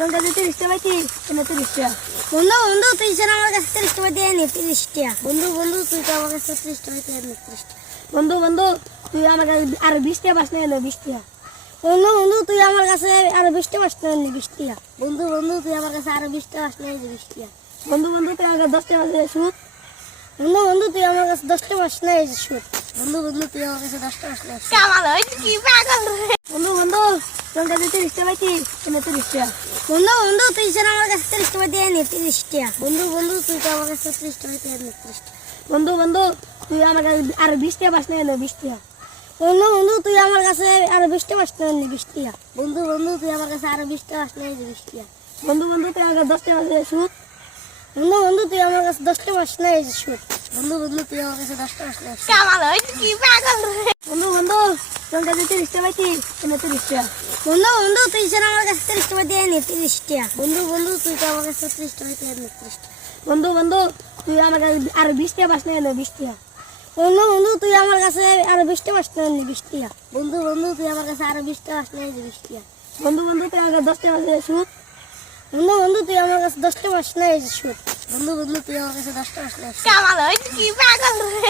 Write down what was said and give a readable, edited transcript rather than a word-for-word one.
তোর কাছে 30 টাকা পাইছি, এনে 30 টাকা। বন্ধু বন্ধু তুই যেন আমার কাছে 30 টাকা দিয়ে নি 30 টাকা। বন্ধু বন্ধু তুই তো আমার কাছে 30 টাকা দিয়ে নি 30 টাকা। বন্ধু বন্ধু তুই আমার কাছে আর 20 টাকা পাস না, এনে 20 টাকা। বন্ধু বন্ধু তুই আমার কাছে আরো 20 টাকা পাস না 20 টাকা। বন্ধু বন্ধু তুই আমার কাছে আরো 20 টাকা পাস না 20 টাকা। বন্ধু বন্ধু তুই আমার কাছে 10 টাকা পাস সুদ। বন্ধু বন্ধু তুই আমার কাছে 10 টাকা পাস না সুদ। বন্ধু বন্ধু তুই আমার কাছে 10 টাকা পাস না। কামাল হইছে কি পাগল রে। বন্ধু বন্ধু তোর কাছে 30 টাকা পাইছি, এনে 30 টাকা। বন্ধু বন্ধু তুই যেন আমার কাছে 30 টাকা দিয়ে নি 30 টাকা। বন্ধু বন্ধু তুই তো আমার কাছে 30 টাকা দিয়ে নি 30 টাকা। বন্ধু বন্ধু তুই আমার কাছে আর 20 টাকা পাস না, এনে 20 টাকা। বন্ধু বন্ধু তুই আমার কাছে আরো 20 টাকা পাস না 20 টাকা। বন্ধু বন্ধু তুই আমার কাছে আরো 20 টাকা পাস না 20 টাকা। বন্ধু বন্ধু তুই আমার কাছে 10 টাকা পাস সুদ। বন্ধু বন্ধু তুই আমার কাছে 10 টাকা পাস না সুদ। বন্ধু বন্ধু তুই আমার কাছে 10 টাকা পাস না। কামাল হইছে কি পাগল রে। বন্ধু বন্ধু তোর কাছে 30 টাকা পাইছি, এনে 30 টাকা। বন্ধু বন্ধু তুই যেন আমার কাছে 30 টাকা দিয়ে নি 30 টাকা। বন্ধু বন্ধু তুই তো আমার কাছে 30 টাকা দিয়ে নি 30 টাকা। বন্ধু বন্ধু তুই আমার কাছে আর 20 টাকা পাস না, এনে 20 টাকা। বন্ধু বন্ধু তুই আমার কাছে আরো 20 টাকা পাস না 20 টাকা। বন্ধু বন্ধু তুই আমার কাছে আরো 20 টাকা পাস না 20 টাকা। বন্ধু বন্ধু তুই আমার কাছে 10 টাকা পাস সুদ। বন্ধু বন্ধু তুই আমার কাছে 10 টাকা পাস না সুদ। বন্ধু বন্ধু তুই আমার কাছে 10 টাকা পাস না। কামাল হইছে কি পাগল রে।